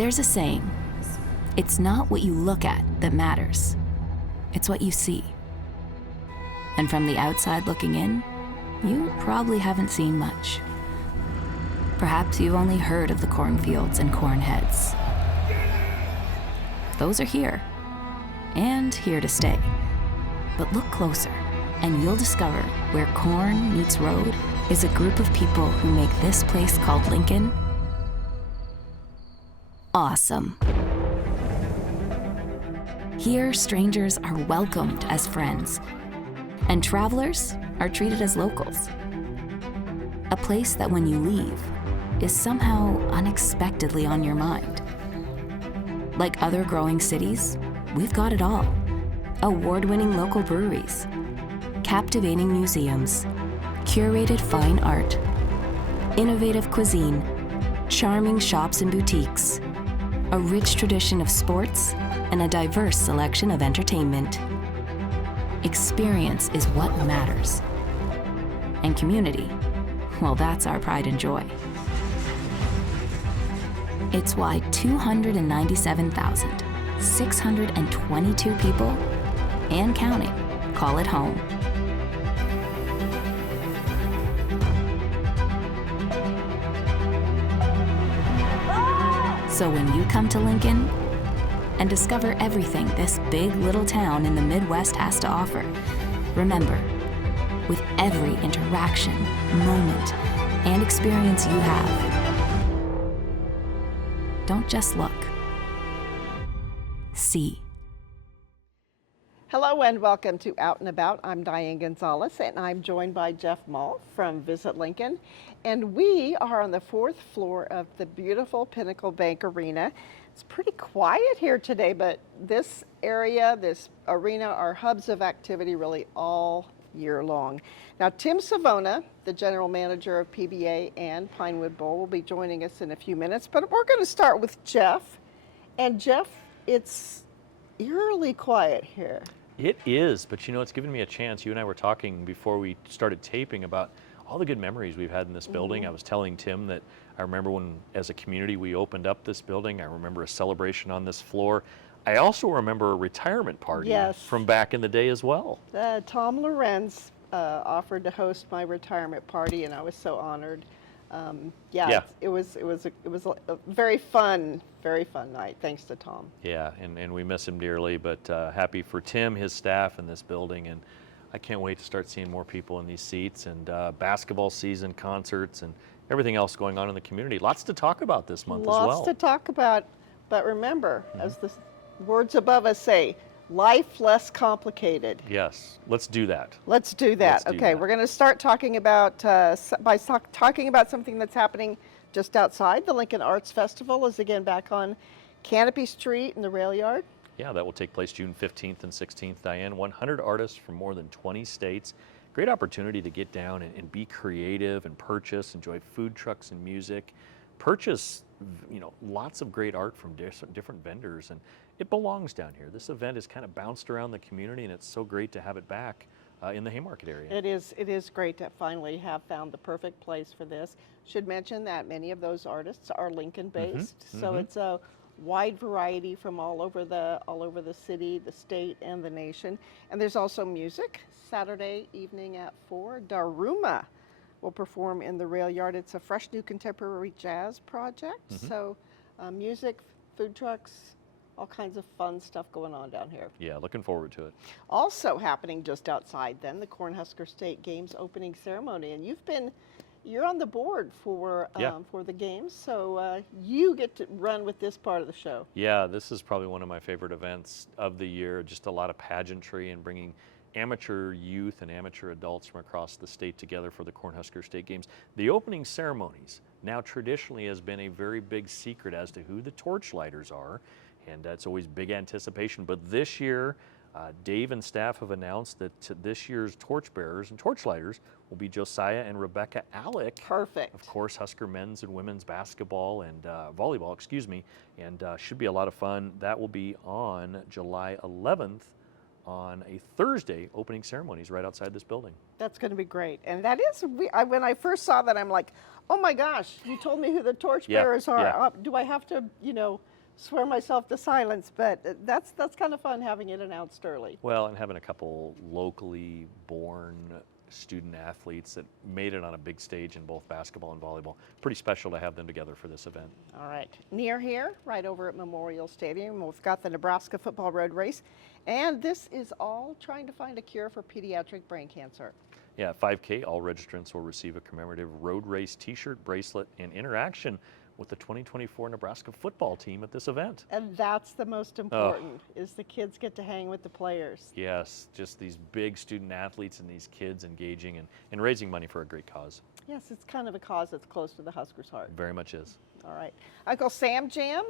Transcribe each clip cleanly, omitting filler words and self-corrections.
There's a saying, it's not what you look at that matters, it's what you see. And from the outside looking in, you probably haven't seen much. Perhaps you've only heard of the cornfields and corn heads. Those are here, and here to stay. But look closer, and you'll discover where corn meets road is a group of people who make this place called Lincoln awesome. Here, strangers are welcomed as friends, and travelers are treated as locals. A place that when you leave is somehow unexpectedly on your mind. Like other growing cities, we've got it all. Award-winning local breweries, captivating museums, curated fine art, innovative cuisine, charming shops and boutiques, a rich tradition of sports, and a diverse selection of entertainment. Experience is what matters. And community, well, that's our pride and joy. It's why 297,622 people, and counting, call it home. So when you come to Lincoln and discover everything this big little town in the Midwest has to offer, remember, with every interaction, moment, and experience you have, don't just look. See. Hello and welcome to Out and About. I'm Diane Gonzalez and I'm joined by Jeff Mall from Visit Lincoln. And we are on the 4th floor of the beautiful Pinnacle Bank Arena. It's pretty quiet here today, but this area, this arena, are hubs of activity really all year long. Now, Tim Savona, the general manager of PBA and Pinewood Bowl, will be joining us in a few minutes, but we're going to start with Jeff. And Jeff, it's eerily quiet here. It is, but you know, it's given me a chance. You and I were talking before we started taping about all the good memories we've had in this building. I was telling Tim that I remember when, as a community, we opened up this building. I remember a celebration on this floor. I also remember a retirement party from back in the day as well. Tom Lorenz offered to host my retirement party, and I was so honored. It was a very fun night, thanks to Tom. Yeah, and we miss him dearly, but happy for Tim, his staff, and this building, and I can't wait to start seeing more people in these seats, and basketball season, concerts, and everything else going on in the community. Lots to talk about this month as well. Lots to talk about, but remember, as the words above us say, life less complicated. Yes, let's do that. Let's do that. Okay, we're going to start talking about talking about something that's happening just outside. The Lincoln Arts Festival is again back on Canopy Street in the rail yard. Yeah, that will take place June 15th and 16th, Diane. 100 artists from more than 20 states. Great opportunity to get down and be creative and purchase, enjoy food trucks and music, purchase, lots of great art from different vendors, and it belongs down here. This event is kind of bounced around the community, and it's so great to have it back in the Haymarket area. It is great to finally have found the perfect place for this. Should mention that many of those artists are Lincoln-based, so it's a wide variety from all over the city, the state, and the nation. And there's also music. Saturday evening at 4, Daruma will perform in the rail yard. It's a fresh new contemporary jazz project. So music, food trucks, all kinds of fun stuff going on down here. Yeah, looking forward to it. Also happening just outside then, the Cornhusker State Games opening ceremony. And you're on the board for the games, so you get to run with this part of the show. Yeah, this is probably one of my favorite events of the year. Just a lot of pageantry and bringing amateur youth and amateur adults from across the state together for the Cornhusker State Games. The opening ceremonies now traditionally has been a very big secret as to who the torchlighters are, and it's always big anticipation. But this year, Dave and staff have announced that this year's torchbearers and torchlighters will be Josiah and Rebecca Alec. Perfect. Of course, Husker men's and women's basketball and volleyball, and should be a lot of fun. That will be on July 11th on a Thursday opening ceremonies right outside this building. That's going to be great. And that is, when I first saw that, I'm like, oh my gosh, you told me who the torchbearers are. yeah. Do I have to, swear myself to silence? But that's kind of fun having it announced early. Well, and having a couple locally born student athletes that made it on a big stage in both basketball and volleyball. Pretty special to have them together for this event. All right. Near here, right over at Memorial Stadium, we've got the Nebraska Football Road Race. And this is all trying to find a cure for pediatric brain cancer. Yeah, 5K, all registrants will receive a commemorative road race t-shirt, bracelet, and interaction with the 2024 Nebraska football team at this event. And that's the most important, is the kids get to hang with the players. Yes, just these big student athletes and these kids engaging and raising money for a great cause. Yes, it's kind of a cause that's close to the Huskers' heart. Very much is. All right. Uncle Sam Jam,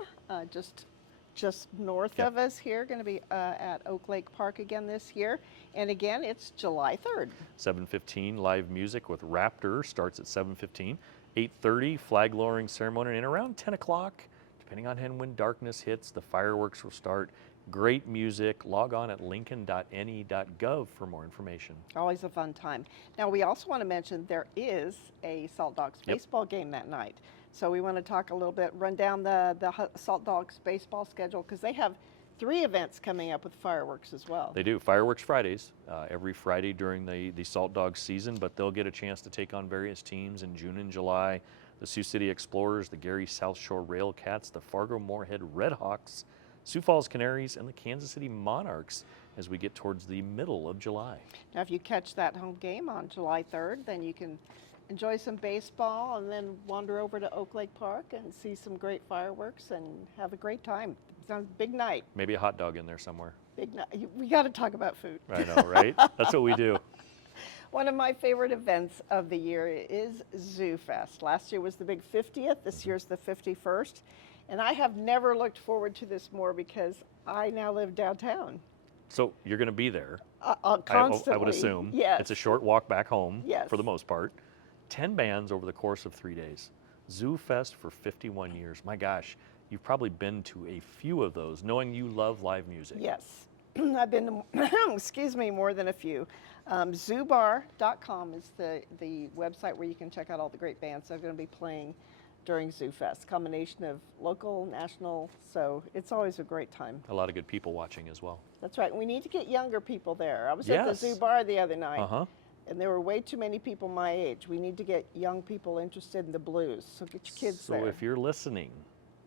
just north of us here, going to be at Oak Lake Park again this year. And again, it's July 3rd. 7:15 live music with Raptor starts at 7:15. 8:30 flag lowering ceremony, and around 10 o'clock, depending on when darkness hits, the fireworks will start. Great music. Log on at lincoln.ne.gov for more information. Always a fun time. Now, we also want to mention there is a Salt Dogs baseball game that night. So we want to talk a little bit, run down the Salt Dogs baseball schedule, because they have 3 events coming up with fireworks as well. They do. Fireworks Fridays, every Friday during the Salt Dogs season, but they'll get a chance to take on various teams in June and July. The Sioux City Explorers, the Gary South Shore Railcats, the Fargo Moorhead Redhawks, Sioux Falls Canaries, and the Kansas City Monarchs as we get towards the middle of July. Now, if you catch that home game on July 3rd, then you can enjoy some baseball and then wander over to Oak Lake Park and see some great fireworks and have a great time. It's a big night. Maybe a hot dog in there somewhere. Big night. We got to talk about food. I know, right? That's what we do. One of my favorite events of the year is Zoo Fest. Last year was the big 50th. This year's the 51st. And I have never looked forward to this more because I now live downtown. So you're going to be there. Constantly. I would assume. Yes. It's a short walk back home Yes. for the most part. 10 bands over the course of 3 days. Zoo Fest for 51 years. My gosh, you've probably been to a few of those, knowing you love live music. Yes. I've been to, more than a few. Zoobar.com is the website where you can check out all the great bands that are going to be playing during Zoo Fest. Combination of local, national, so it's always a great time. A lot of good people watching as well. That's right. We need to get younger people there. I was at the Yes. Zoo Bar the other night. Uh-huh. And there were way too many people my age. We need to get young people interested in the blues. So get your kids So there. if you're listening,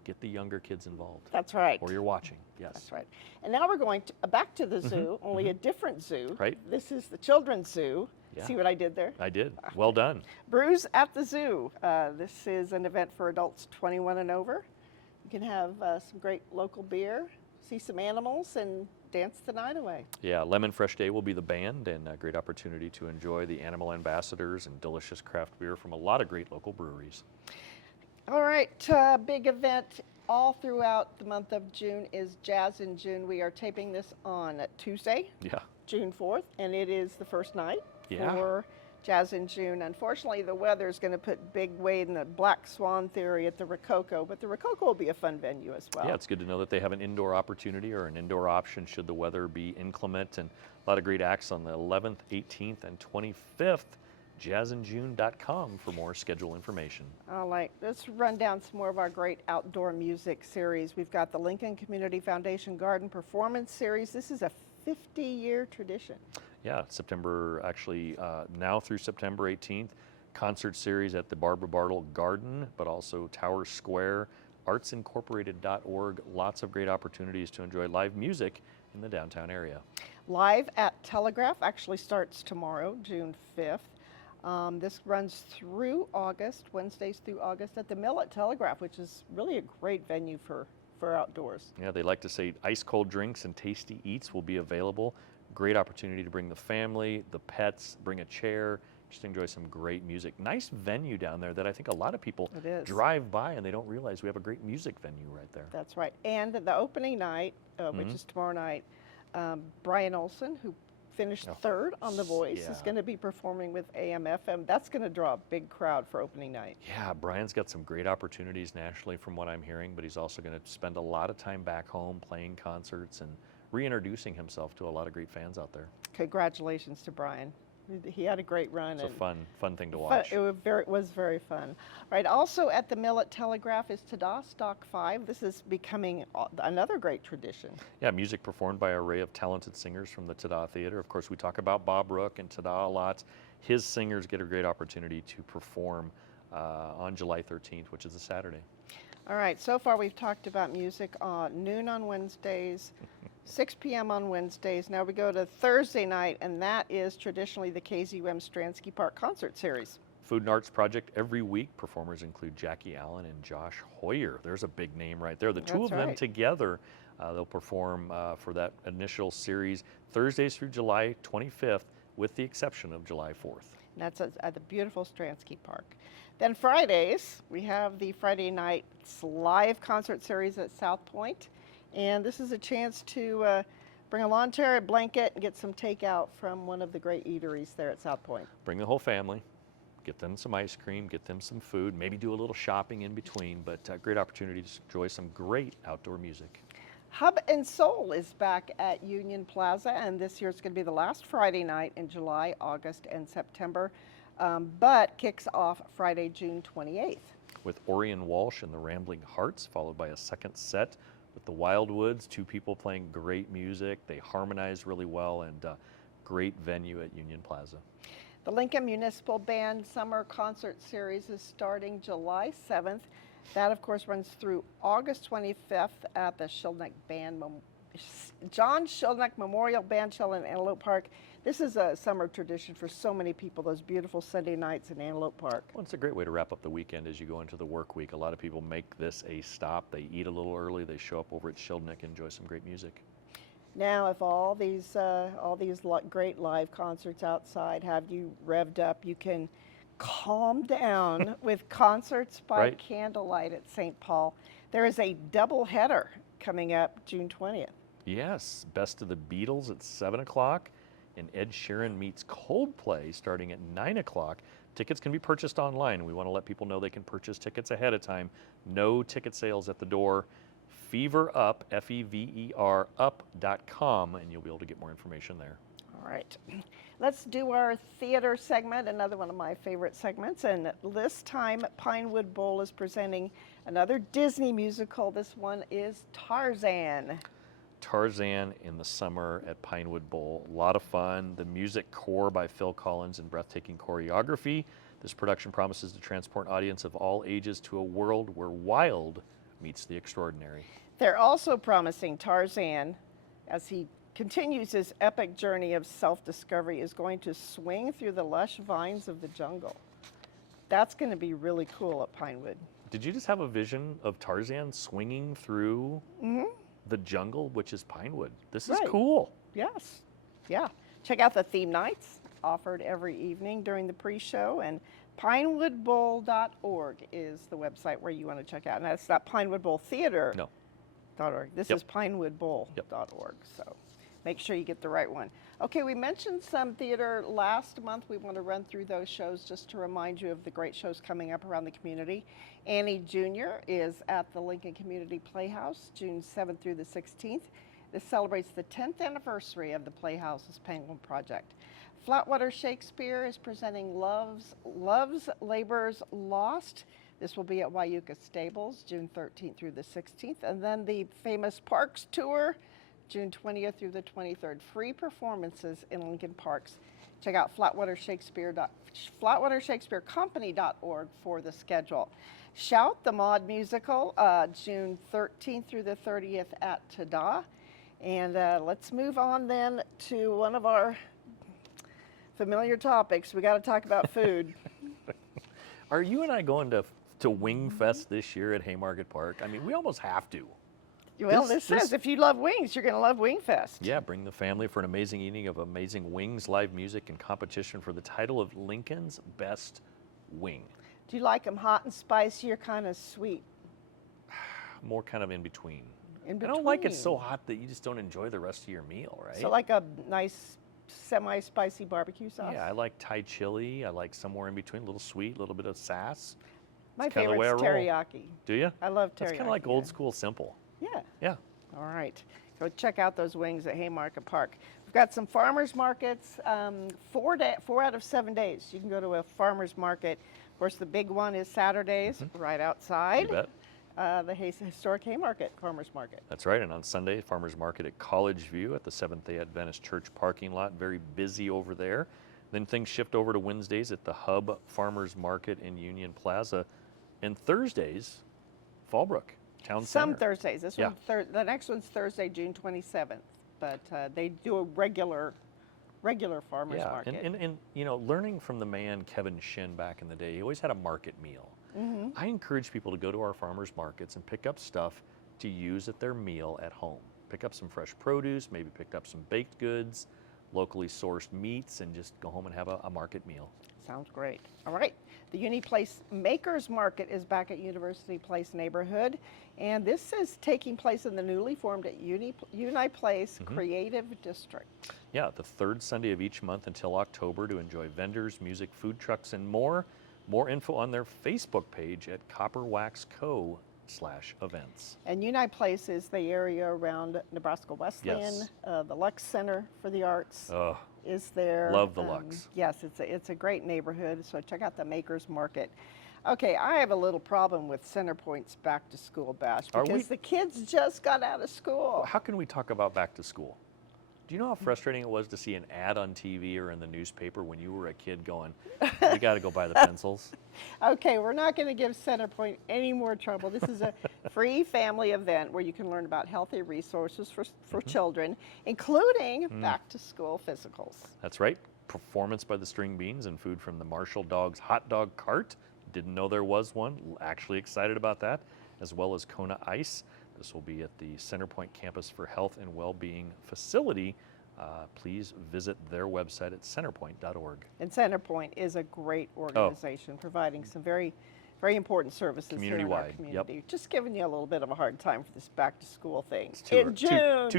get the younger kids involved. That's right. Or you're watching, yes. That's right. And now we're going back to the zoo, only a different zoo. Right. This is the Children's Zoo. Yeah. See what I did there? I did. Well done. Brews at the Zoo. This is an event for adults 21 and over. You can have some great local beer, see some animals, and dance the night away. Yeah, Lemon Fresh Day will be the band, and a great opportunity to enjoy the animal ambassadors and delicious craft beer from a lot of great local breweries. All right, big event all throughout the month of June is Jazz in June. We are taping this on Tuesday, Yeah. June 4th, and it is the first night Yeah. for Jazz in June. Unfortunately, the weather is going to put big weight in the Black Swan Theory at the Rococo, but the Rococo will be a fun venue as well. Yeah, it's good to know that they have an indoor opportunity or an indoor option should the weather be inclement, and a lot of great acts on the 11th, 18th, and 25th. jazzinjune.com for more schedule information. All right, let's run down some more of our great outdoor music series. We've got the Lincoln Community Foundation Garden Performance Series. This is a 50-year tradition. Yeah, September, actually now through September 18th, concert series at the Barbara Bartle Garden, but also Tower Square, artsincorporated.org. Lots of great opportunities to enjoy live music in the downtown area. Live at Telegraph actually starts tomorrow, June 5th. This runs through August, Wednesdays through August at the Mill at Telegraph, which is really a great venue for outdoors. Yeah, they like to say ice cold drinks and tasty eats will be available. Great opportunity to bring the family, the pets, bring a chair, just enjoy some great music. Nice venue down there that I think a lot of people It is. drive by and they don't realize we have a great music venue right there. That's right. And the opening night, which is tomorrow night, Brian Olson, who finished third on The Voice, is Yeah. going to be performing with AM/FM. That's going to draw a big crowd for opening night. Yeah, Brian's got some great opportunities nationally from what I'm hearing, but he's also going to spend a lot of time back home playing concerts and reintroducing himself to a lot of great fans out there. Congratulations to Brian. He had a great run. It's a fun thing to Fun, watch. it was very fun. Right. Also at the Millet Telegraph is Tada Stock 5. This is becoming another great tradition. Yeah, music performed by an array of talented singers from the Tada Theater. Of course, we talk about Bob Rook and Tada a lot. His singers get a great opportunity to perform on July 13th, which is a Saturday. All right. So far we've talked about music noon on Wednesdays, 6 p.m. on Wednesdays. Now we go to Thursday night, and that is traditionally the KZUM Stransky Park Concert Series. Food and Arts Project every week. Performers include Jackie Allen and Josh Hoyer. There's a big name right there. The two of them together, they'll perform for that initial series Thursdays through July 25th, with the exception of July 4th. And that's at the beautiful Stransky Park. Then Fridays, we have the Friday night live concert series at South Point. And this is a chance to bring a lawn chair, a blanket, and get some takeout from one of the great eateries there at South Point. Bring the whole family, get them some ice cream, get them some food, maybe do a little shopping in between, but great opportunity to enjoy some great outdoor music. Hub and Soul is back at Union Plaza, and this year it's going to be the last Friday night in July, August, and September, but kicks off Friday, June 28th. With Orion Walsh and the Rambling Hearts, followed by a second set with the Wildwoods, two people playing great music. They harmonize really well, and great venue at Union Plaza. The Lincoln Municipal Band Summer Concert Series is starting July 7th. That, of course, runs through August 25th at the John Shilnick Memorial Bandshell in Antelope Park. This is a summer tradition for so many people, those beautiful Sunday nights in Antelope Park. Well, it's a great way to wrap up the weekend as you go into the work week. A lot of people make this a stop. They eat a little early. They show up over at Shilnick and enjoy some great music. Now, if all these great live concerts outside have you revved up, you can calm down with Concerts by Candlelight at St. Paul. There is a double header coming up June 20th. Yes, Best of the Beatles at 7 o'clock, and Ed Sheeran meets Coldplay starting at 9 o'clock. Tickets can be purchased online. We want to let people know they can purchase tickets ahead of time. No ticket sales at the door. Fever Up, F-E-V-E-R, up.com, and you'll be able to get more information there. All right. Let's do our theater segment, another one of my favorite segments. And this time, Pinewood Bowl is presenting another Disney musical. This one is Tarzan. Tarzan in the summer at Pinewood Bowl. A lot of fun. The music core by Phil Collins and breathtaking choreography. This production promises to transport an audience of all ages to a world where wild meets the extraordinary. They're also promising Tarzan, as he continues his epic journey of self-discovery, is going to swing through the lush vines of the jungle. That's going to be really cool at Pinewood. Did you just have a vision of Tarzan swinging through the jungle, which is Pinewood? This is cool. Yes. Yeah. Check out the theme nights offered every evening during the pre-show, and pinewoodbowl.org is the website where you want to check out. And that's not Pinewood Bowl Theater. No. .org. This is pinewoodbowl.org. So make sure you get the right one. Okay, we mentioned some theater last month. We want to run through those shows just to remind you of the great shows coming up around the community. Annie Jr. is at the Lincoln Community Playhouse, June 7th through the 16th. This celebrates the 10th anniversary of the Playhouse's Penguin Project. Flatwater Shakespeare is presenting Love's Labor's Lost. This will be at Wyuka Stables, June 13th through the 16th. And then the famous Parks Tour, June 20th through the 23rd. Free performances in Lincoln Parks. Check out flatwatershakespearecompany.org for the schedule. Shout, the Maud musical, June 13th through the 30th at Tada. And let's move on then to one of our familiar topics. We got to talk about food. Are you and I going to Wing Fest this year at Haymarket Park? I mean, we almost have to. Well, this says if you love wings, you're going to love Wing Fest. Yeah, bring the family for an amazing evening of amazing wings, live music, and competition for the title of Lincoln's Best Wing. Do you like them hot and spicy or kind of sweet? More kind of in between. In between. I don't like it so hot that you just don't enjoy the rest of your meal, right? So like a nice semi-spicy barbecue sauce? Yeah, I like Thai chili. I like somewhere in between, a little sweet, a little bit of sass. My favorite is teriyaki. Do you? I love teriyaki. It's kind of like old school simple. Yeah. Yeah. All right. Go check out those wings at Haymarket Park. We've got some farmers markets, 4 out of 7 days. You can go to a farmers market. Of course, the big one is Saturdays, right outside. You bet. The historic Haymarket Farmers Market. That's right, and on Sunday, farmers market at College View at the Seventh-day Adventist Church parking lot. Very busy over there. Then things shift over to Wednesdays at the Hub Farmers Market in Union Plaza. And Thursdays, Fallbrook Town Center. Some Thursdays. This Yeah. one, the next one's Thursday, June 27th. But they do a regular farmers market. And you know, learning from the man Kevin Shin back in the day, he always had a market meal. I encourage people to go to our farmers markets and pick up stuff to use at their meal at home. Pick up some fresh produce, maybe pick up some baked goods, locally sourced meats, and just go home and have a market meal. Sounds great. All right. The Uni Place Makers Market is back at University Place neighborhood. And this is taking place in the newly formed Uni Place Creative District. Yeah, the third Sunday of each month until October to enjoy vendors, music, food trucks, and more. More info on their Facebook page at copperwaxco.com/events. And Uni Place is the area around Nebraska Wesleyan. Yes. The Lux Center for the Arts Oh, is there. love the Lux. Yes, it's a great neighborhood, so check out the Makers Market. Okay, I have a little problem with Centerpoint's back to school bash Are we? because the kids just got out of school. how can we talk about back to school? Do you know how frustrating it was to see an ad on TV or in the newspaper when you were a kid going, we got to go buy the pencils? Okay, we're not going to give Centerpoint any more trouble. This is a free family event where you can learn about healthy resources for children, including back to school physicals. That's right. Performance by the String Beans and food from the Marshall Dogs Hot Dog Cart. Didn't know there was one. Actually excited about that, as well as Kona Ice. This will be at the Centerpoint Campus for Health and Wellbeing facility. Please visit their website at centerpoint.org. And Centerpoint is a great organization providing some very, very important services here in our Community-wide, community. Just giving you a little bit of a hard time for this back to school thing. Too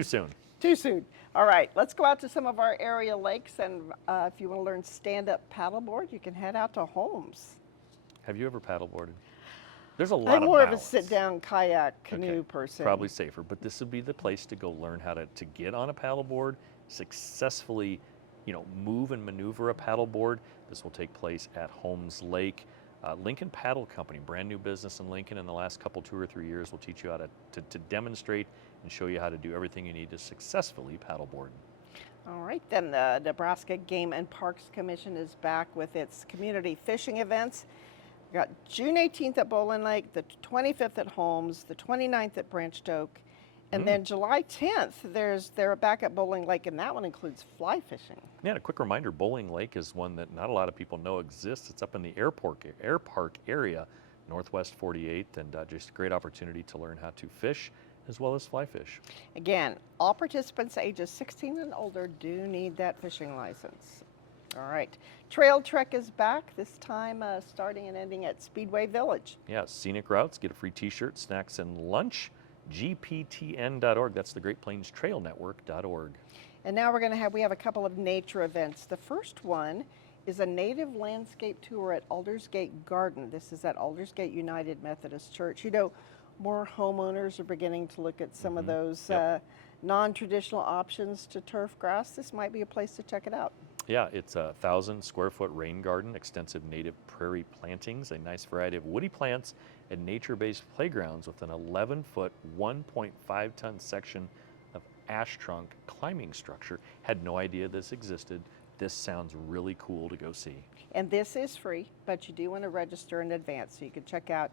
soon. Too soon. All right, let's go out to some of our area lakes, and if you want to learn stand-up paddleboard, you can head out to Holmes. Have you ever paddleboarded? There's a lot I'm of more balance. of a sit-down kayak canoe person. Probably safer, but this would be the place to go learn how to get on a paddleboard, successfully, move and maneuver a paddleboard. This will take place at Holmes Lake. Lincoln Paddle Company, brand new business in Lincoln in the last 2 or 3 years, will teach you how to demonstrate and show you how to do everything you need to successfully paddleboard. All right, then the Nebraska Game and Parks Commission is back with its community fishing events. We got June 18th at Bowling Lake, the 25th at Holmes, the 29th at Branched Oak, and then July 10th, they're back at Bowling Lake, and that one includes fly fishing. Yeah, and a quick reminder, Bowling Lake is one that not a lot of people know exists. It's up in the Air Park area, Northwest 48th, and just a great opportunity to learn how to fish as well as fly fish. Again, all participants ages 16 and older do need that fishing license. All right, Trail Trek is back, this time starting and ending at Speedway Village. Yeah, scenic routes, get a free t-shirt, snacks, and lunch. GPTN.org, that's the Great Plains Trail Network.org. And now we have a couple of nature events. The first one is a native landscape tour at Aldersgate Garden. This is at Aldersgate United Methodist Church. More homeowners are beginning to look at some of those non-traditional options to turf grass. This might be a place to check it out. Yeah, it's a 1,000-square-foot rain garden, extensive native prairie plantings, a nice variety of woody plants, and nature-based playgrounds with an 11-foot, 1.5-ton section of ash trunk climbing structure. Had no idea this existed. This sounds really cool to go see. And this is free, but you do want to register in advance. So you can check out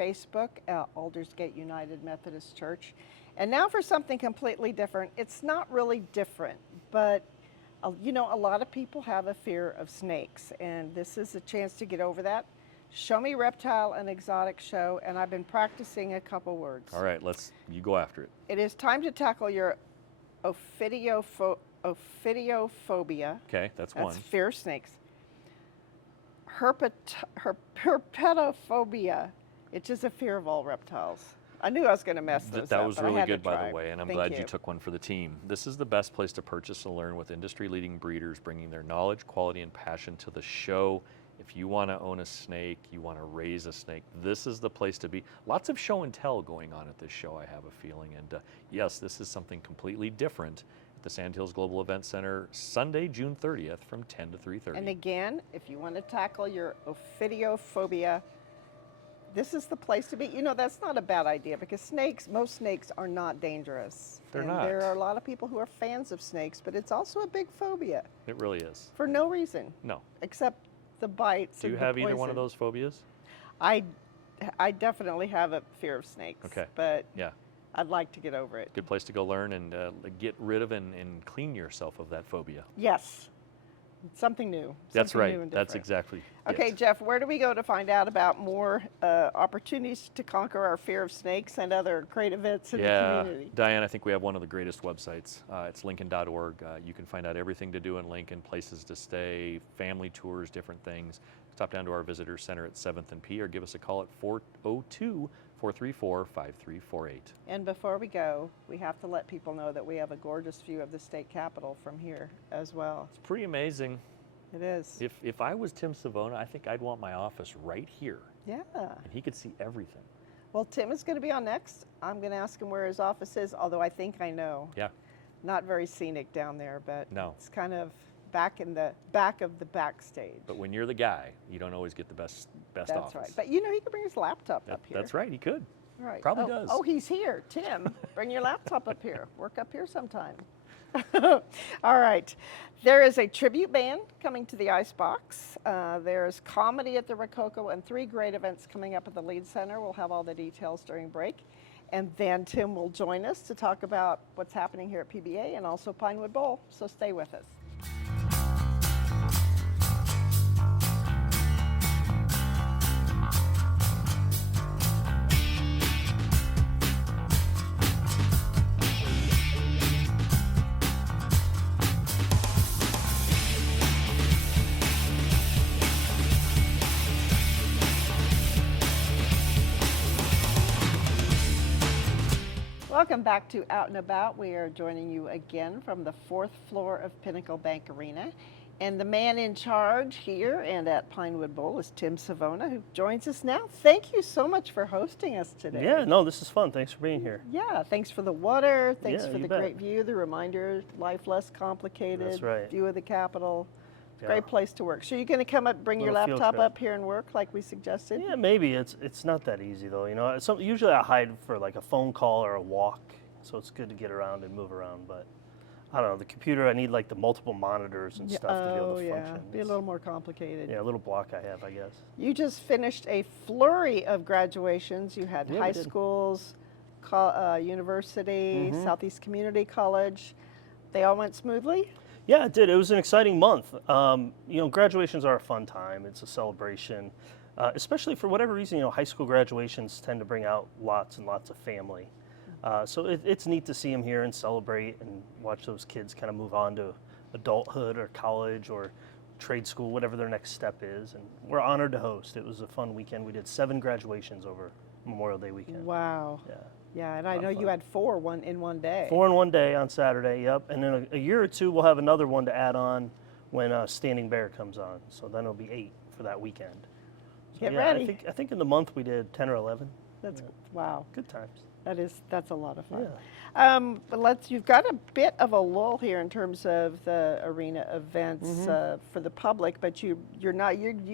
Facebook, Aldersgate United Methodist Church. And now for something completely different. It's not really different, but a lot of people have a fear of snakes, and this is a chance to get over that. Show me reptile and exotic show, and I've been practicing a couple words. All right, you go after it. It is time to tackle your ophidiophobia. Okay, that's one. That's fear of snakes. Herpetophobia. It's just a fear of all reptiles. I knew I was going to mess this up. That was but I really had to good, by try. the way, and I'm Thank glad you you took one for the team. This is the best place to purchase and learn with industry-leading breeders, bringing their knowledge, quality, and passion to the show. If you want to own a snake, you want to raise a snake, this is the place to be. Lots of show and tell going on at this show, I have a feeling. And yes, this is something completely different at the Sandhills Global Event Center, Sunday, June 30th from 10 to 3:30. And again, if you want to tackle your ophidiophobia, this is the place to be. You know, that's not a bad idea because most snakes are not dangerous. They're and not. There are a lot of people who are fans of snakes, but it's also a big phobia It really is. for no reason No. except the bites. Do you and the have either one of poison. those phobias? I definitely have a fear of snakes. Okay. But Yeah. I'd like to get over it. Good place to go learn and get rid of and clean yourself of that phobia. Yes. Something new. That's something right. new and That's different. exactly Okay, it. Jeff, where do we go to find out about more opportunities to conquer our fear of snakes and other great events in the community? Diane, I think we have one of the greatest websites. It's Lincoln.org. You can find out everything to do in Lincoln, places to stay, family tours, different things. Stop down to our visitor center at 7th and P or give us a call at 402-434-5348. And before we go, we have to let people know that we have a gorgeous view of the state capitol from here as well. It's pretty amazing. It is. If I was Tim Savona, I think I'd want my office right here, Yeah. and he could see everything. Well, Tim is going to be on next. I'm going to ask him where his office is, although I think I know. Yeah. Not very scenic down there, but No. it's kind of back in the back of the backstage. But when you're the guy, you don't always get the best That's office. right. But you know, he could bring his laptop up here. That's right. He could. Right. Probably oh, does. Oh, he's here. Tim, bring your laptop up here. Work up here sometime. All right. There is a tribute band coming to the Icebox. There's comedy at the Rococo and 3 great events coming up at the Lead Center. We'll have all the details during break. And then Tim will join us to talk about what's happening here at PBA and also Pinewood Bowl. So stay with us. Welcome back to Out and About. We are joining you again from the 4th floor of Pinnacle Bank Arena. And the man in charge here and at Pinewood Bowl is Tim Savona, who joins us now. Thank you so much for hosting us today. Yeah, no, this is fun. Thanks for being here. Yeah, thanks for the water. Thanks Yeah, for you the bet. great view, the reminder, life less complicated, That's right. view of the Capitol. Yeah. Great place to work. So you're going to come up, bring your Little field laptop trip. up here and work like we suggested? Yeah, maybe it's not that easy though. You know, usually I hide for like a phone call or a walk, so it's good to get around and move around. But I don't know, the computer, I need like the multiple monitors and stuff to be able to yeah, function. be a little more complicated. Yeah, a little block I have, I guess. You just finished a flurry of graduations. You had Yeah, we high did. schools, university, Mhm. Southeast Community College. They all went smoothly? Yeah, it did. It was an exciting month. You know, graduations are a fun time. It's a celebration, especially for whatever reason. You know, high school graduations tend to bring out lots and lots of family. So it's neat to see them here and celebrate and watch those kids kind of move on to adulthood or college or trade school, whatever their next step is. And we're honored to host. It was a fun weekend. We did 7 graduations over Memorial Day weekend. Wow. Yeah. Yeah, and I Lot know of you fun. had 4 in one day. 4 in one day on Saturday, yep. And in a year or two, we'll have another one to add on when Standing Bear comes on. So then it'll be 8 for that weekend. So Get yeah, ready. I think in the month we did 10 or 11. That's Yeah. wow. Good times. That's a lot of fun. Yeah. But you've got a bit of a lull here in terms of the arena events Mm-hmm. for the public, but you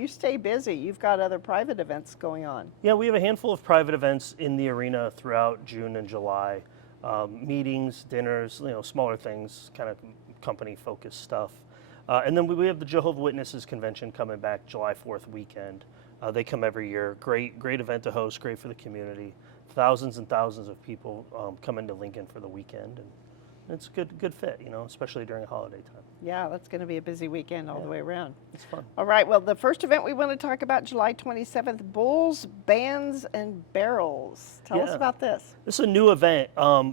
stay busy. You've got other private events going on. Yeah, we have a handful of private events in the arena throughout June and July. Meetings, dinners, you know, smaller things, kind of company-focused stuff. And then we have the Jehovah's Witnesses convention coming back July 4th weekend. They come every year. Great event to host, great for the community. Thousands and thousands of people come into Lincoln for the weekend, and it's a good fit, you know, especially during holiday time. Yeah, that's going to be a busy weekend all the Yeah. way around. It's fun. All right, well, the first event we want to talk about, July 27th, Bulls, Bands, and Barrels. Tell us Yeah. about this. This is a new event.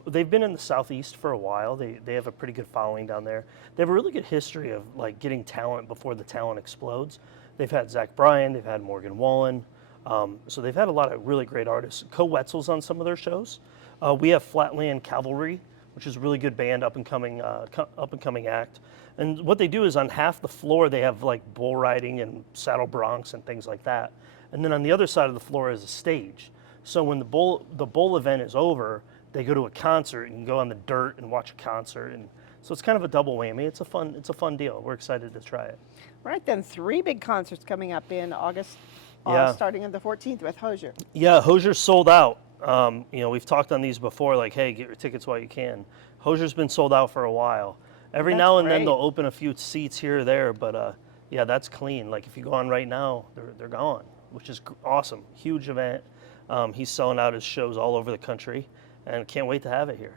They've been in the Southeast for a while. They have a pretty good following down there. They have a really good history of like getting talent before the talent explodes. They've had Zach Bryan, they've had Morgan Wallen. So they've had a lot of really great artists. Co Wetzel's on some of their shows. We have Flatland Cavalry, which is a really good band, up and coming act. And what they do is on half the floor they have like bull riding and saddle broncs and things like that. And then on the other side of the floor is a stage. So when the bull event is over, they go to a concert and go on the dirt and watch a concert. And so it's kind of a double whammy. It's a fun deal. We're excited to try it. Right, then 3 big concerts coming up in August, Yeah. starting on the 14th with Hozier. Yeah, Hozier's sold out. We've talked on these before, like, hey, get your tickets while you can. Hozier's been sold out for a while. Every That's now and then great. they'll open a few seats here or there, but yeah, that's clean. Like if you go on right now, they're gone, which is awesome. Huge event. He's selling out his shows all over the country, and can't wait to have it here.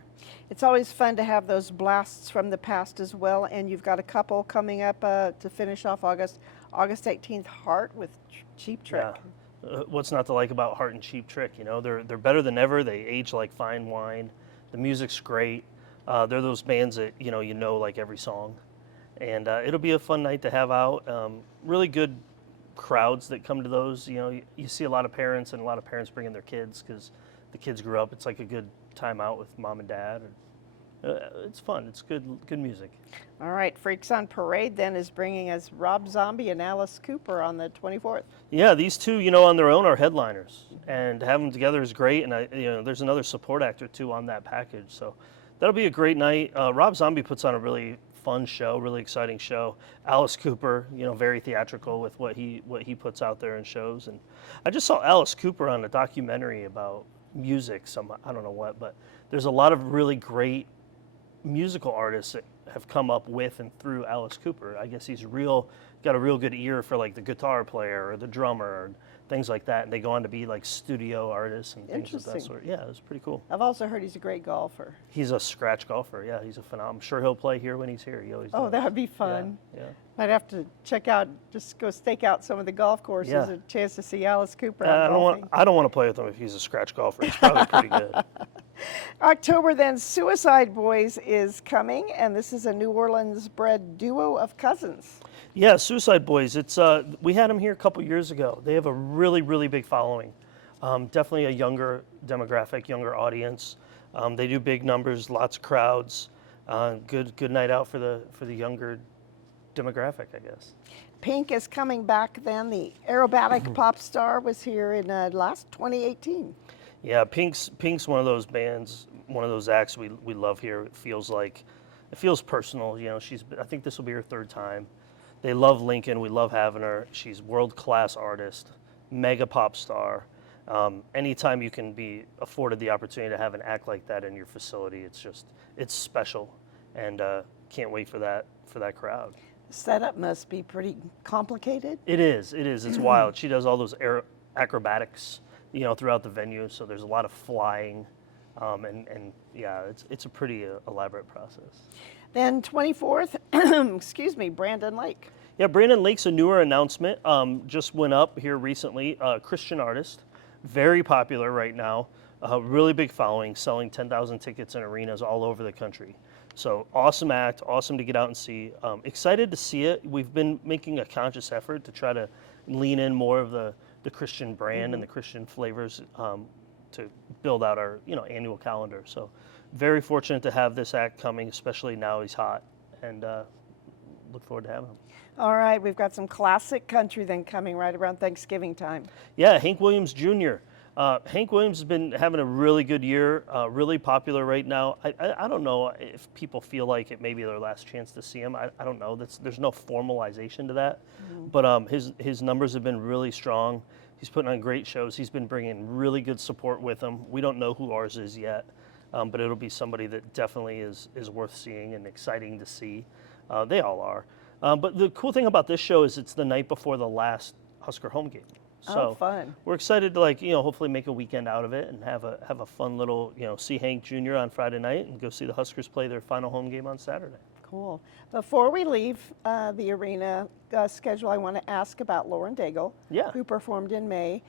It's always fun to have those blasts from the past as well, and you've got a couple coming up to finish off August 18th, Heart with Cheap Trick. Yeah. What's not to like about Heart and Cheap Trick? You know, they're better than ever. They age like fine wine. The music's great. They're those bands that you know like every song, and it'll be a fun night to have out. Really good crowds that come to those. You know, you see a lot of parents and a lot of parents bringing their kids because the kids grew up. It's like a good time out with mom and dad. It's fun. It's good music. All right, Freaks on Parade then is bringing us Rob Zombie and Alice Cooper on the 24th. Yeah, these two, on their own are headliners, and to have them together is great. And there's another support act or two on that package, so that'll be a great night. Rob Zombie puts on a really fun show, really exciting show. Alice Cooper, very theatrical with what he puts out there in shows. And I just saw Alice Cooper on a documentary about music. I don't know what, but there's a lot of really great musical artists that have come up with and through Alice Cooper. I guess he's got a real good ear for like the guitar player or the drummer or things like that, and they go on to be like studio artists and things of that Interesting. sort. Yeah, it was pretty cool. I've also heard he's a great golfer. He's a scratch golfer. Yeah, he's a phenomenal. I'm sure he'll play here when he's here. He always Oh, does. that would be fun. Yeah. I'd have to just go stake out some of the golf courses, Yeah. a chance to see Alice Cooper I out golfing. don't want to play with him if he's a scratch golfer. He's probably pretty good. October then, Suicide Boys is coming, and this is a New Orleans-bred duo of cousins. Yeah, Suicide Boys. It's we had them here a couple years ago. They have a really, really big following. Definitely a younger demographic, younger audience. They do big numbers, lots of crowds. Good night out for the younger demographic, I guess. Pink is coming back then. The aerobatic pop star was here in last 2018. Yeah, Pink's one of those bands, one of those acts we love here. It feels personal. I think this will be her 3rd time. They love Lincoln. We love having her. She's world-class artist, mega pop star. Anytime you can be afforded the opportunity to have an act like that in your facility, it's special, and can't wait for that crowd. The setup must be pretty complicated. It is. It's wild. She does all those acrobatics, throughout the venue. So there's a lot of flying, and yeah, it's a pretty elaborate process. Then 24th, excuse me, Brandon Lake. Yeah, Brandon Lake's a newer announcement. Just went up here recently. Christian artist, very popular right now. Really big following, selling 10,000 tickets in arenas all over the country. So awesome act, awesome to get out and see. Excited to see it. We've been making a conscious effort to try to lean in more of the Christian brand and the Christian flavors to build out our annual calendar. So very fortunate to have this act coming, especially now he's hot, and look forward to having him. All right, we've got some classic country then coming right around Thanksgiving time. Yeah, Hank Williams Jr. Hank Williams has been having a really good year, really popular right now. I don't know if people feel like it may be their last chance to see him. I don't know. There's no formalization to that. But his numbers have been really strong. He's putting on great shows. He's been bringing really good support with him. We don't know who ours is yet, but it'll be somebody that definitely is worth seeing and exciting to see. They all are. But the cool thing about this show is it's the night before the last Husker home game. So fun. we're excited to hopefully make a weekend out of it and have a fun little, see Hank Jr. on Friday night and go see the Huskers play their final home game on Saturday. Cool. Before we leave the arena schedule, I want to ask about Lauren Daigle, Yeah. who performed in May.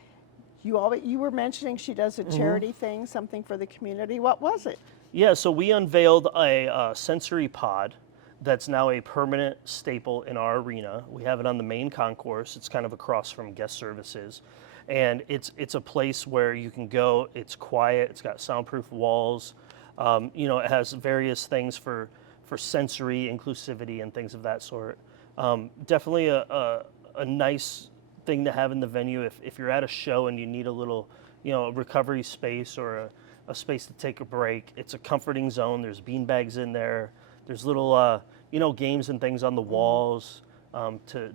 You were mentioning she does a charity thing, something for the community. What was it? Yeah, so we unveiled a sensory pod that's now a permanent staple in our arena. We have it on the main concourse. It's kind of across from guest services. And it's a place where you can go. It's quiet. It's got soundproof walls. It has various things for sensory inclusivity and things of that sort. Definitely a nice thing to have in the venue if you're at a show and you need a little, a recovery space or a space to take a break. It's a comforting zone. There's bean bags in there. There's little, games and things on the walls to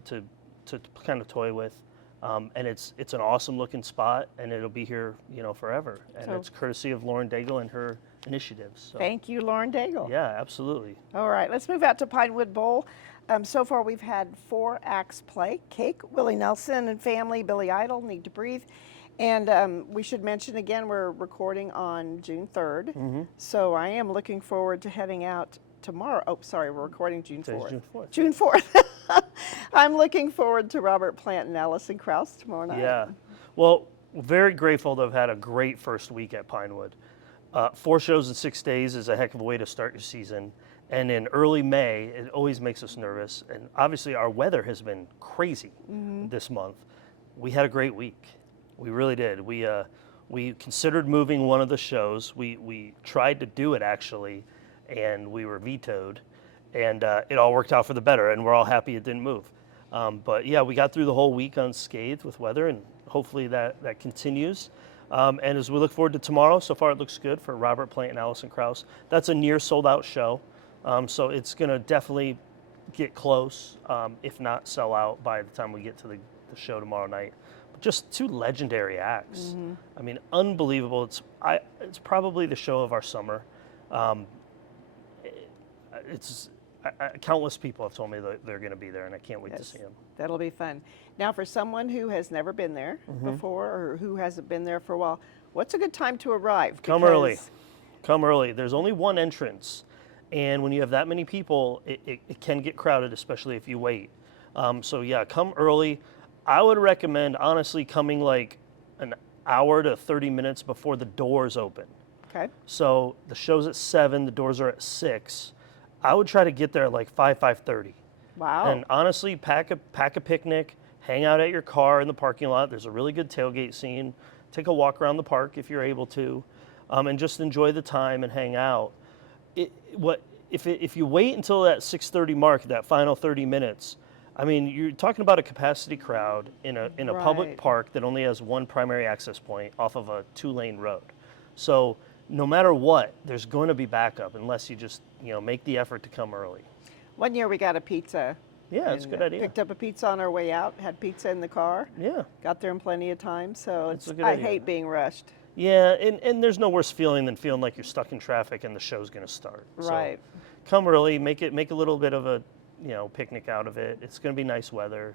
kind of toy with. And it's an awesome looking spot, and it'll be here, forever. And So- it's courtesy of Lauren Daigle and her initiatives. So, Thank you, Lauren Daigle. yeah, absolutely. All right, let's move out to Pinewood Bowl. So far, we've had 4 acts play: Cake, Willie Nelson and Family, Billy Idol, Need to Breathe. And we should mention again, we're recording on June 3rd. Mm-hmm. So I am looking forward to heading out tomorrow. Oh, sorry, we're recording June Today's 4th. June 4th. June 4th. I'm looking forward to Robert Plant and Allison Krauss tomorrow night. Yeah. Well, very grateful to have had a great first week at Pinewood. 4 shows in 6 days is a heck of a way to start your season. And in early May, it always makes us nervous. And obviously, our weather has been crazy this month. We had a great week. We really did. We considered moving one of the shows. We tried to do it, actually, and we were vetoed. And it all worked out for the better, and we're all happy it didn't move. But yeah, we got through the whole week unscathed with weather, and hopefully that continues. And as we look forward to tomorrow, so far it looks good for Robert Plant and Allison Krauss. That's a near sold out show. So it's going to definitely get close, if not sell out by the time we get to the show tomorrow night. But just 2 legendary acts. I mean, unbelievable. It's probably the show of our summer. Countless people have told me that they're going to be there, and I can't wait to see them. That'll be fun. Now, for someone who has never been there before or who hasn't been there for a while, what's a good time to arrive? Come early. Come early. There's only one entrance, and when you have that many people, it can get crowded, especially if you wait. So yeah, come early. I would recommend, honestly, coming like an hour to 30 minutes before the doors open. Okay. So the show's at 7, the doors are at 6. I would try to get there at like 5:30. Wow. And honestly, pack a picnic, hang out at your car in the parking lot. There's a really good tailgate scene. Take a walk around the park if you're able to, and just enjoy the time and hang out. If you wait until that 6:30 mark, that final 30 minutes, I mean, you're talking about a capacity crowd in a public Right. park that only has one primary access point off of a 2-lane road. So no matter what, there's going to be backup unless you just make the effort to come early. One year we got a pizza. Yeah, it's a and, good idea. Picked up a pizza on our way out, had pizza in the car, Yeah. got there in plenty of time. So That's a good I idea. hate being rushed. Yeah, and there's no worse feeling than feeling like you're stuck in traffic and the show's going to start. Right. So come early, make a little bit of a picnic out of it. It's going to be nice weather.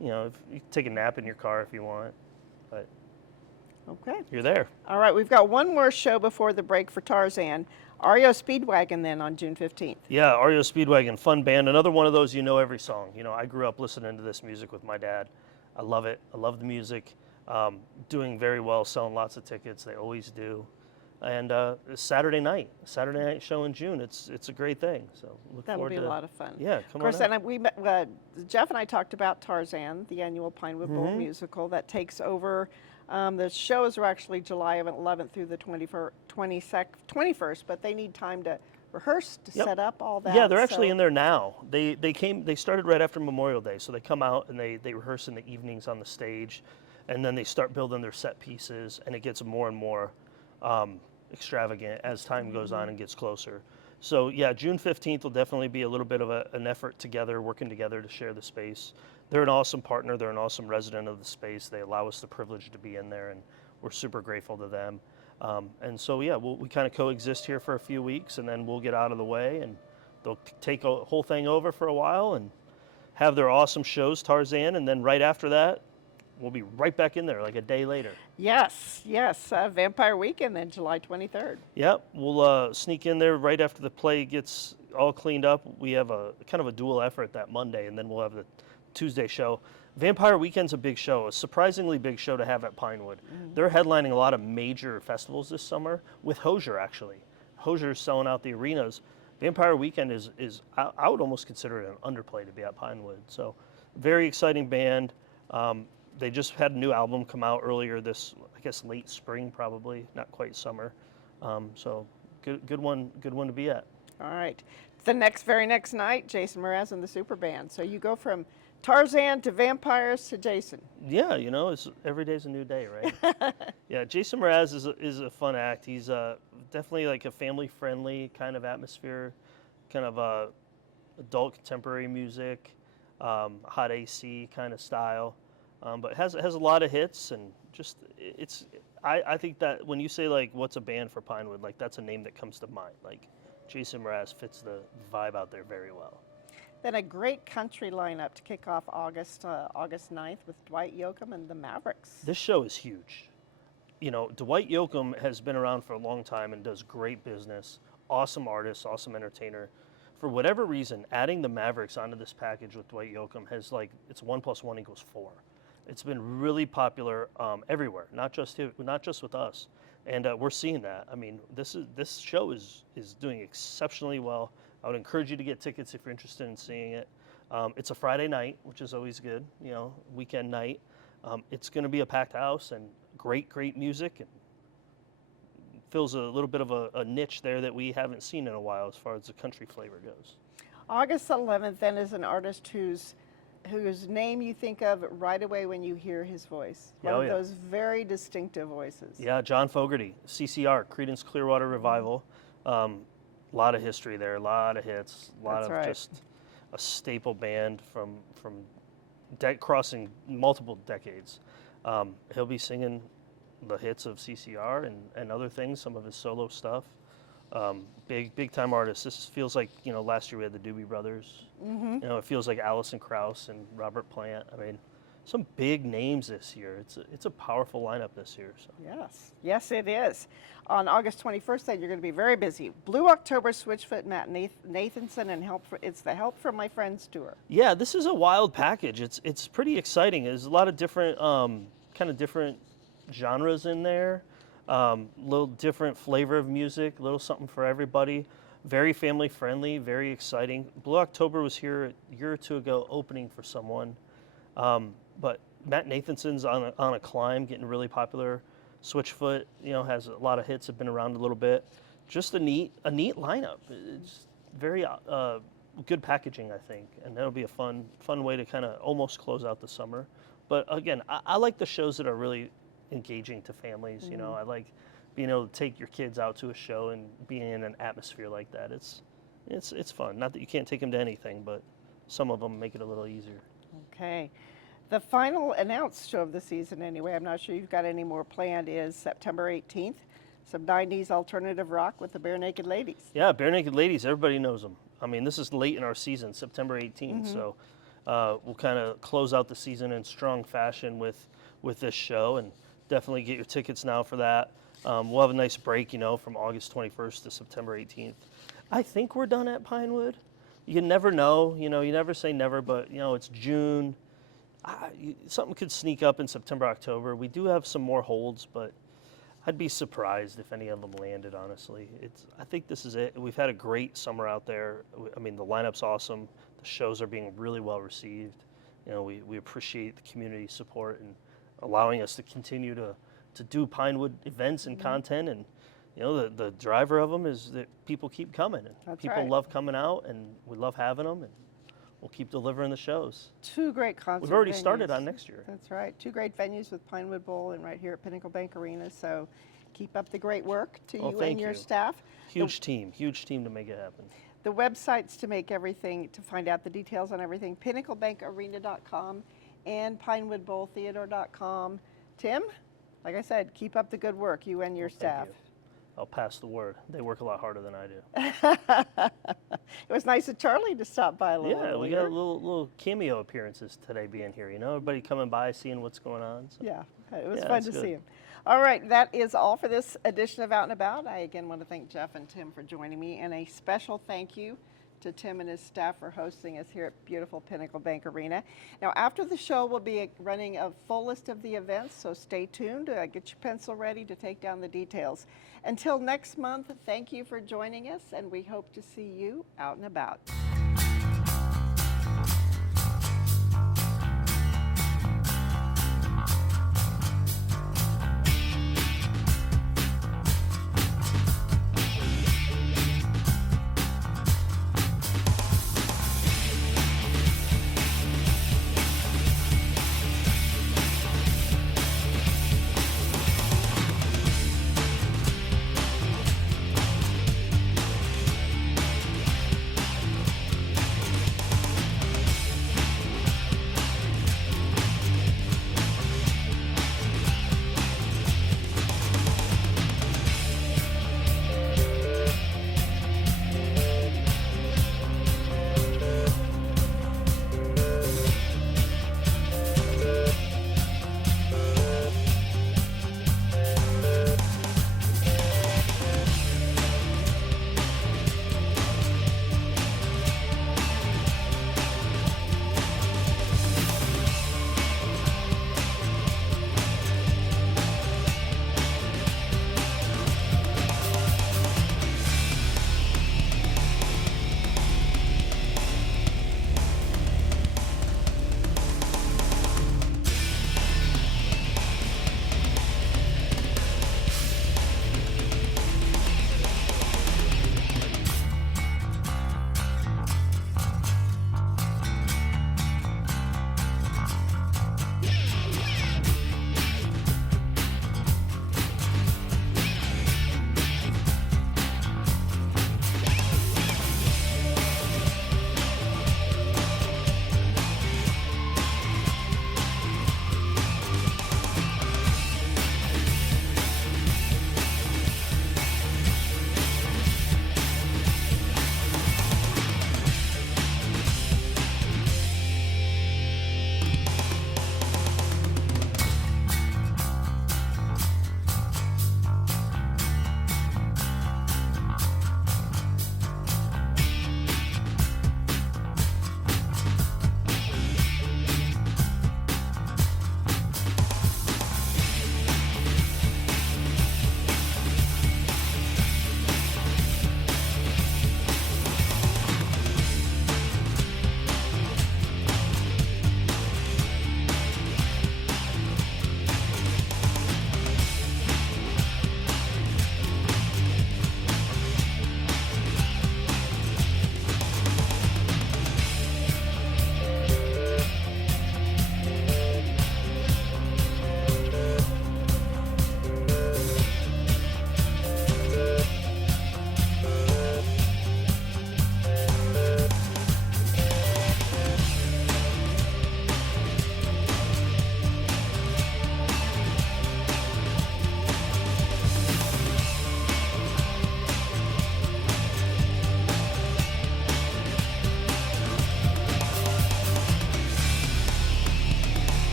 If you can take a nap in your car if you want, but Okay. you're there. All right, we've got one more show before the break for Tarzan. REO Speedwagon then on June 15th. Yeah, REO Speedwagon, fun band. Another one of those every song. I grew up listening to this music with my dad. I love it. I love the music. Doing very well, selling lots of tickets. They always do. And Saturday night show in June. It's a great thing. So look That'll forward be to a lot of fun. Yeah, Of come course, on out. and we met, Jeff and I talked about Tarzan, the annual Pinewood Bowl Mm-hmm. musical that takes over. The shows are actually July 11th through the 21st, but they need time to rehearse, to Yep. set up all that. Yeah, they're actually so- in there now. They started right after Memorial Day, so they come out and they rehearse in the evenings on the stage, and then they start building their set pieces, and it gets more and more extravagant as time goes on and gets closer. So yeah, June 15th will definitely be a little bit of an effort together, working together to share the space. They're an awesome partner. They're an awesome resident of the space. They allow us the privilege to be in there, and we're super grateful to them. And so yeah, we kind of coexist here for a few weeks, and then we'll get out of the way, and they'll take a whole thing over for a while and have their awesome shows, Tarzan, and then right after that, we'll be right back in there like a day later. Yes, Vampire Weekend then July 23rd. Yep, we'll sneak in there right after the play gets all cleaned up. We have a kind of a dual effort that Monday, and then we'll have the Tuesday show. Vampire Weekend's a big show, a surprisingly big show to have at Pinewood. They're headlining a lot of major festivals this summer with Hozier, actually. Hozier's selling out the arenas. Vampire Weekend is I would almost consider it an underplay to be at Pinewood. So very exciting band. They just had a new album come out earlier this, I guess late spring probably, not quite summer. So good one to be at. All right. The very next night, Jason Mraz and the Super Band. So you go from Tarzan to vampires to Jason. Yeah, it's every day's a new day, right? Yeah, Jason Mraz is a fun act. He's definitely like a family-friendly kind of atmosphere, kind of adult contemporary music, hot AC kind of style, but has a lot of hits, and just I think that when you say like what's a band for Pinewood, like that's a name that comes to mind. Like Jason Mraz fits the vibe out there very well. Then a great country lineup to kick off August 9th with Dwight Yoakam and the Mavericks. This show is huge. Dwight Yoakam has been around for a long time and does great business. Awesome artist, awesome entertainer. For whatever reason, adding the Mavericks onto this package with Dwight Yoakam it's 1 + 1 = 4. It's been really popular everywhere, not just with us, and we're seeing that. I mean, this show is doing exceptionally well. I would encourage you to get tickets if you're interested in seeing it. It's a Friday night, which is always good, weekend night. It's going to be a packed house and great music, and fills a little bit of a niche there that we haven't seen in a while as far as the country flavor goes. August 11th then is an artist whose name you think of right away when you hear his voice. One of those very distinctive voices. Yeah, John Fogerty, CCR, Creedence Clearwater Revival. A lot of history there, a lot of hits, a lot of just a staple band from crossing multiple decades. He'll be singing the hits of CCR and other things, some of his solo stuff. Big time artist. This feels like, last year we had the Doobie Brothers. Mm-hmm. It feels like Alison Krauss and Robert Plant. I mean, some big names this year. It's a powerful lineup this year. So. Yes, it is. On August 21st, then you're going to be very busy. Blue October, Switchfoot, Matt Nathanson, and it's the Help From My Friends tour. Yeah, this is a wild package. It's pretty exciting. There's a lot of different different genres in there. Little different flavor of music, a little something for everybody. Very family friendly, very exciting. Blue October was here a year or two ago, opening for someone. But Matt Nathanson's on a climb, getting really popular. Switchfoot, has a lot of hits, have been around a little bit. Just a neat lineup. It's very good packaging, I think, and that'll be a fun way to kind of almost close out the summer. But again, I like the shows that are really engaging to families. Mm-hmm. I like being able to take your kids out to a show and being in an atmosphere like that. It's fun. Not that you can't take them to anything, but some of them make it a little easier. Okay. The final announced show of the season, anyway, I'm not sure you've got any more planned, is September 18th. Some 90s alternative rock with the Bare Naked Ladies. Yeah, Bare Naked Ladies, everybody knows them. I mean, this is late in our season, September 18th, mm-hmm. So we'll kind of close out the season in strong fashion with this show, and definitely get your tickets now for that. We'll have a nice break, from August 21st to September 18th. I think we're done at Pinewood. You never know, you never say never, but, it's June. Something could sneak up in September, October. We do have some more holds, but I'd be surprised if any of them landed, honestly. I think this is it. We've had a great summer out there. I mean, the lineup's awesome. The shows are being really well received. We appreciate the community support and allowing us to continue to do Pinewood events and mm-hmm. content. And, the driver of them is that people keep coming. And people love coming out, and we love having them. And we'll keep delivering the shows. 2 great concert We've already venues. Started on next year. That's right. 2 great venues with Pinewood Bowl and right here at Pinnacle Bank Arena. So keep up the great work to you and your staff. Huge team to make it happen. The websites to find out the details on everything, pinnaclebankarena.com and pinewoodbowltheater.com. Tim, like I said, keep up the good work, you and your staff. Thank you. I'll pass the word. They work a lot harder than I do. It was nice of Charlie to stop by a little earlier. We got little cameo appearances today being here. Everybody coming by, seeing what's going on. So. Yeah, it was fun to see him. All right, that is all for this edition of Out and About. I again want to thank Jeff and Tim for joining me, and a special thank you to Tim and his staff for hosting us here at beautiful Pinnacle Bank Arena. Now, after the show, we'll be running a full list of the events, so stay tuned. Get your pencil ready to take down the details. Until next month, thank you for joining us, and we hope to see you out and about.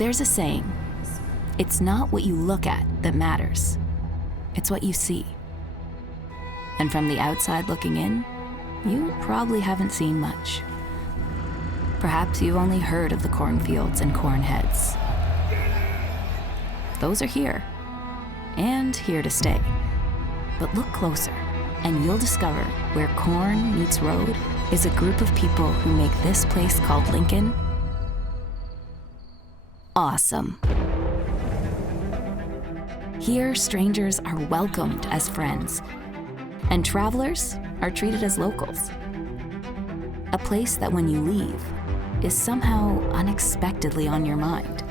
There's a saying, it's not what you look at that matters, it's what you see. And from the outside looking in, you probably haven't seen much. Perhaps you've only heard of the cornfields and corn heads. Those are here, and here to stay. But look closer, and you'll discover where corn meets road is a group of people who make this place called Lincoln awesome. Here, strangers are welcomed as friends, and travelers are treated as locals. A place that when you leave is somehow unexpectedly on your mind.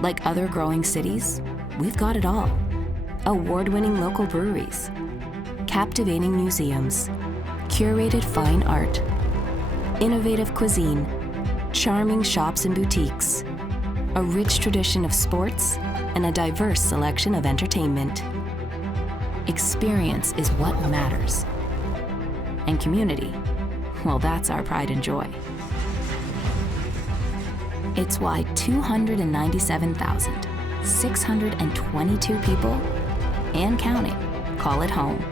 Like other growing cities, we've got it all. Award-winning local breweries, captivating museums, curated fine art, innovative cuisine, charming shops and boutiques, a rich tradition of sports, and a diverse selection of entertainment. Experience is what matters. And community, well, that's our pride and joy. It's why 297,622 people, and counting, call it home.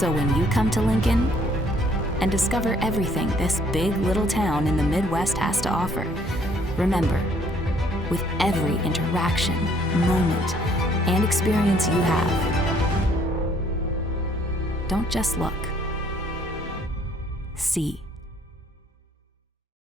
So when you come to Lincoln and discover everything this big little town in the Midwest has to offer, remember, with every interaction, moment, and experience you have, don't just look. See.